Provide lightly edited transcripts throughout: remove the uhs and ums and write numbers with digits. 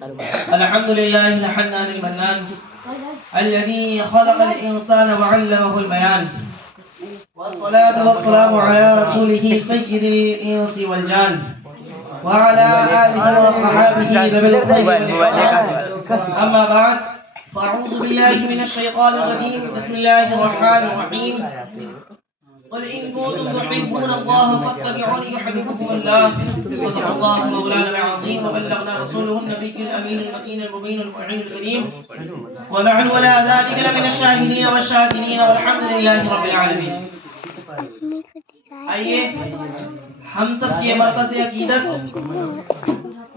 الحمد لله الحنان المنان الذي خلق الإنسان وعلمه البيان، والصلاة والسلام على رسوله سيد الإنس والجان وعلى آله وصحابه ذوي الخير والإحسان. أما بعد، فأعوذ بالله من الشيطان الرجيم. بسم الله الرحمن الرحيم. قل إن كنتم تحبون الله فاتبعوني يحببكم الله. صدق الله مولانا العظيم وبلغنا رسوله النبي الأمين المتين المبين المعين الكريم، ونحن ولا ذلك لمن الشاهدين والشاكرين والحمد لله رب العالمين. آئیے ہم سب کے مرکز عقیدت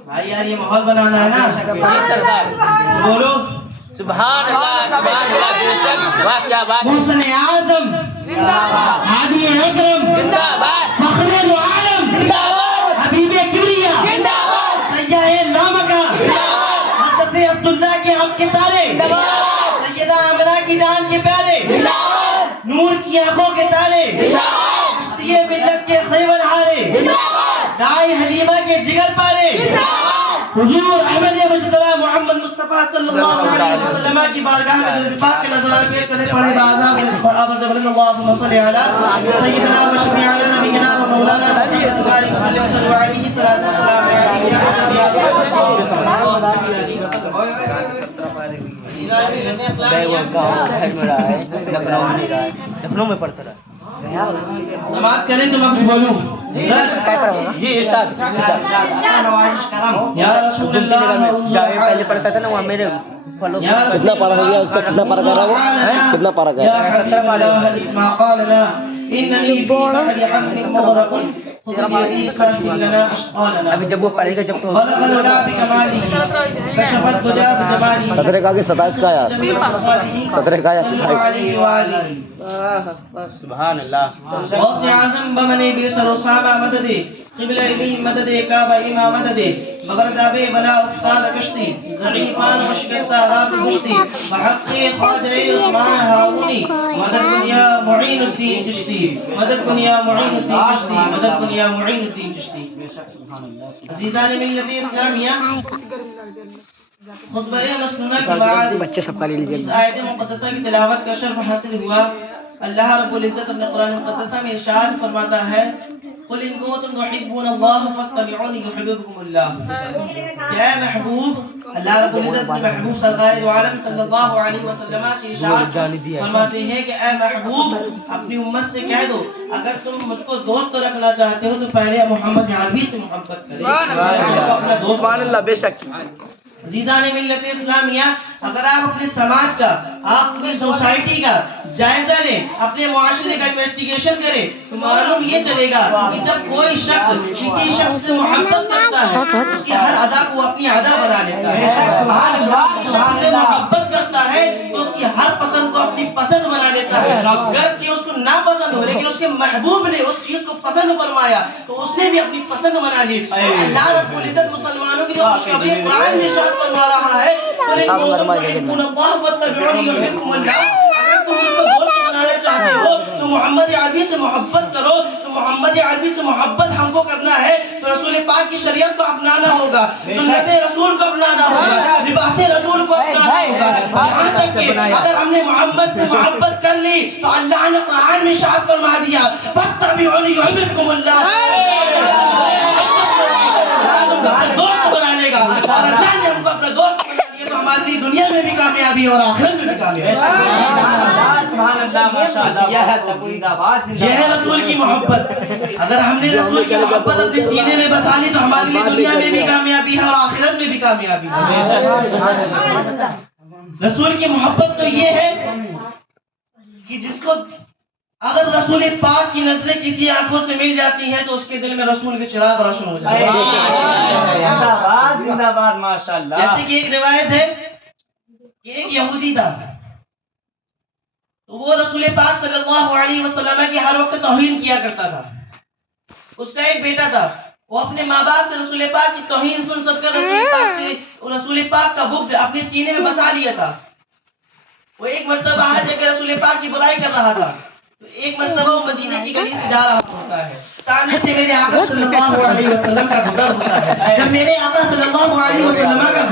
بھائی یار یہ ماحول بنانا ہے نا، بولو سبحان اللہ سبحان اللہ بے شک واہ کیا بات ہے. محسن اعظم زندہ باد، ہادی اکرم زندہ باد، فخر عالم زندہ باد، حبیب کبریا زندہ باد، سیاح نامکا زندہ باد، حضرت عبداللہ کے حق کے تارے، زندہ باد، سیدہ آمنہ کی جان کے پیارے، زندہ باد، نور کی آنکھوں کے تارے، زندہ باد، چشتی ملت کے خیبر ہارے، زندہ باد، دائی حلیمہ کے جگر پارے، زندہ باد، حضور احمد مجتبی محمد مصطفیٰ صلی اللہ علیہ وسلم کی بارگاہ میں جو پاک کے نظران پیش کرنے پڑے بازار اور زبرن اللہم صلی علی سیدنا و شفیعنا نبینا و مولانا محمد بارک صلی علیہ الصلوۃ والسلام علیہ لکھنؤ میں پڑھتا رہا. سماعت کریں تو میں کچھ بولوں. جی ارشاد یا رسول اللہ پہلے پڑھتا تھا نا وہاں میرے کتنا پارا ہو گیا اس کا؟ کتنا پارا کر رہا ہے؟ کتنا پارا کر رہا ہے؟ 17 پارا. اسمع قالنا اننی فی بحر حمد مغرق خذ بیدی ساحل لنا اشقالنا. ابھی جب وہ پڑھے گا جب تو خلق الهدى بکمالی کشف الهدى بجمالی. 17 کا کہ 27 کا یار؟ 17 کا یا 27؟ سبحان اللہ. غوث اعظم بمن بیسر اسامہ مدد قبل علی مدد کعبہ امام مدد مغرداب بلا افتاد کشتی ضعیفان مشکلتا راب گشتی بحق خواجہ عثمان ہارونی مدد دنیا معین الدین چشتی مدد دنیا معین الدین چشتی مدد دنیا معین الدین چشتی. عزیزان ملت اسلامیہ، خطبہ مسنونہ کے بعد بچے سب کا لے لیجیے. اس آیت مقدسہ کی تلاوت کا شرف حاصل ہوا. اللہ رب العزت اپنے قرآن مقدسہ میں ارشاد فرماتا ہے قل ان کنتم تحبون اللہ فاتبعونی یحببکم اللہ. کہ اے محبوب، اللہ رب العزت اپنے محبوب سرکار دو عالم صلی اللہ علیہ وسلم سے ارشاد فرماتے ہیں کہ اے محبوب اپنی امت سے کہہ دو اگر تم مجھ کو دوست رکھنا چاہتے ہو تو پہلے محمد عربی سے محبت کریں. سبحان اللہ بے شک. عزیزان ملت اسلامیہ، اگر آپ اپنے سماج کا، آپ اپنی سوسائٹی کا جائزہ لیں، اپنے معاشرے کا انویسٹیگیشن کریں تو معلوم یہ چلے گا کہ جب کوئی شخص کسی شخص سے محبت کرتا ہے اس کی ہر ادا کو اپنی ادا بنا لیتا ہے. ہر شخص سے محبت کرتا ہے تو اس کی ہر پسند کو اپنی پسند بنا لیتا ہے. اگرچہ اس کو ناپسند ہو لیکن اس کے محبوب نے اس چیز کو پسند فرمایا تو اس نے بھی اپنی پسند بنا لی. اللہ رب العزت مسلمانوں کے لیے خوشخبری قرآن میں ارشاد فرما رہا ہے قل ان کنتم تحبون اللہ فاتبعونی یحببکم اللہ. اگر تم اس کو دوست بنانا چاہتے ہو تو محمد عربی سے محبت کرو. تو محمد عربی سے محبت ہم کو کرنا ہے تو رسول پاک کی شریعت کو اپنانا ہوگا، سنت رسول کو اپنانا ہوگا، لباس رسول کو اپنانا ہوگا. یہاں تک کہ اگر ہم نے محمد سے محبت کر لی تو اللہ نے قرآن میں ارشاد فرما دیا فاتبعونی یحببکم اللہ. دوست بنا لے گا اور اللہ نے ہم کو اپنا دوست بنا لیا تو ہمارے لیے دنیا میں بھی کامیابی اور آخرت میں بھی کامیابی. سبحان اللہ ماشاءاللہ. یہ ہے رسول کی محبت. اگر ہم نے رسول کی محبت اپنے سینے میں بسا لی تو ہمارے لیے دنیا میں بھی کامیابی ہے اور آخرت میں بھی کامیابی ہے. رسول کی محبت تو یہ ہے کہ جس کو اگر رسول پاک کی نظریں کسی آنکھوں سے مل جاتی ہیں تو اس کے دل میں رسول کے چراغ روشن ہو جاتے ہیں. زندہ باد ماشاءاللہ. جیسے کہ ایک روایت ہے کہ ایک یہودی تھا تو وہ رسول پاک صلی اللہ علیہ وسلم کی ہر وقت توہین کیا کرتا تھا. اس کا ایک بیٹا تھا، وہ اپنے ماں باپ سے رسول پاک کی توہین سن سن کر رسول پاک کا بغض اپنے سینے میں بسا لیا تھا. وہ ایک مرتبہ ہر جگہ رسول پاک کی برائی کر رہا تھا. تو ایک مرتبہ وہ مدینہ کی گلی سے جا رہا ہوتا ہے، سامنے سے میرے آقا صلی اللہ علیہ وسلم کا گزر ہوتا ہے. جب میرے آقا صلی اللہ علیہ وسلم کا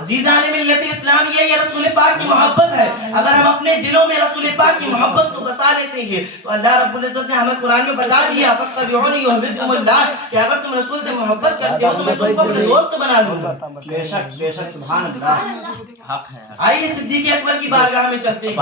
عزیزان ملت اسلامیہ یہ رسول پاک کی محبت ہے. اگر ہم اپنے دلوں میں رسول پاک کی محبت کو بسا لیتے ہیں تو اللہ رب العزت نے ہمیں قرآن میں بتا دیا فاتبعونی یحببکم اللہ کہ اگر تم رسول سے محبت کرتے ہو تو میں تم کو اپنے دوست بنا لوں گا. بے شک سبحان اللہ حق ہے. آئیے صدیق اکبر کی بارگاہ میں چلتے ہیں.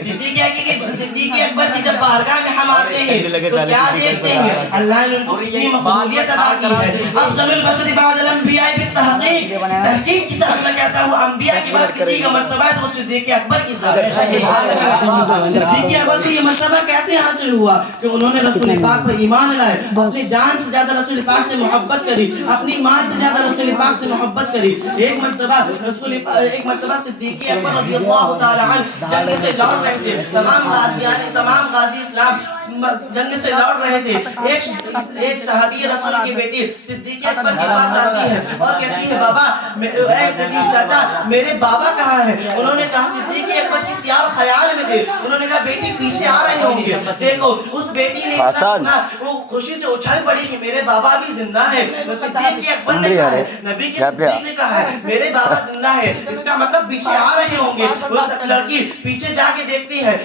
صدیق اکبر کی جب بارگاہ میں ہم آتے ہیں تو کیا دیکھتے ہیں؟ اللہ نے ان کو کتنی مقبولیت عطا کی ہے. افضل البشر بعد الانبیاء بالتحقیق، تحقیق کی ساتھ میں کہتا ہوں انبیاء کے بعد کسی کا مرتبہ ہے تو وہ صدیق اکبر کی ذات ہے. صدیق اکبر کو یہ مرتبہ کیسے حاصل ہوا کہ انہوں نے رسول پاک پر ایمان لائے، اپنی جان سے زیادہ رسول پاک سے محبت کری، اپنی مال سے زیادہ رسول پاک سے محبت کری. ایک مرتبہ صدیق اکبر رضی اللہ تعالی عنہ جنگ سے لوٹ رہے تھے. تمام غازی اسلام جنگ سے لوٹ رہے تھے. ایک صحابی رسول کی بیٹی صدیق اکبر کے پاس آتی ہے اور کہتی ہے بابا چاچا میرے بابا کہاں ہے؟ انہوں نے کہا صدیق اکبر کی سیاہ خیال میں تھے. انہوں نے کہا بیٹی پیچھے آ رہے ہوں گے. دیکھو اس بیٹی نے وہ خوشی سے اچھل پڑی کہ میرے بابا بھی زندہ ہے. صدیق اکبر نے کہا ہے، نبی کے صدیق نے کہا ہے میرے بابا زندہ ہے، اس کا مطلب پیچھے آ رہے ہوں گے. وہ لڑکی پیچھے جا کے دیکھتی ہے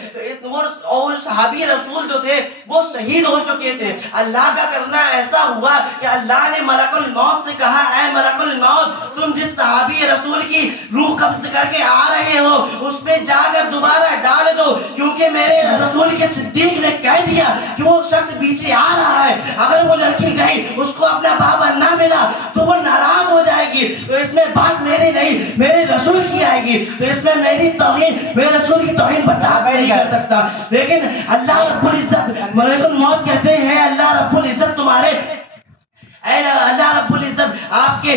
اور صحابی رسول جو تھے وہ شہید ہو چکے تھے. اللہ کا کرنا ایسا ہوا کہ اللہ نے ملک الموت سے کہا اے ملک الموت تم جس صحابی رسول کی روح قبض کر کے آ رہے ہو اس میں جا کر دوبارہ ڈال دو، کیونکہ میرے رسول کے صدیق نے کہہ دیا کہ وہ شخص پیچھے آ رہا ہے. اگر وہ لڑکی گئی اس کو اپنا بابا نہ ملا تو وہ ناراض ہو جائے گی. تو اس میں بات میری نہیں میرے رسول کی آئے گی. تو اس میں میری توہین میرے رسول کی توہین برداشت نہیں کر سکتا. لیکن اللہ رب العزت ملک الموت کہتے ہیں اللہ رب العزت تمہارے اللہ رب العزت آپ کے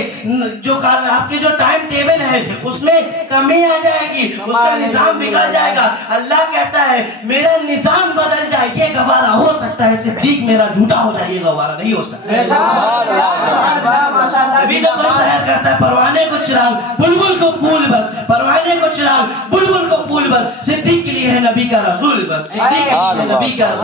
جو ٹائم ٹیبل ہے اس میں کمی آ جائے گی، اس کا نظام بگڑ جائے گا. اللہ کہتا ہے میرا نظام بدل جائے یہ گوارا ہو سکتا ہے. صدیق میرا جھوٹا ہو جائے یہ گوارا نہیں ہو سکتا. ابھی نہ کوئی شاعر کرتا ہے پروانے کو چراغ بلبل کو پھول بس، پروانے کو چراغ بلبل کو پھول بس. صدیق کے لیے ہے نبی کا رسول بس، صدیق کے لیے ہے نبی کا رسول.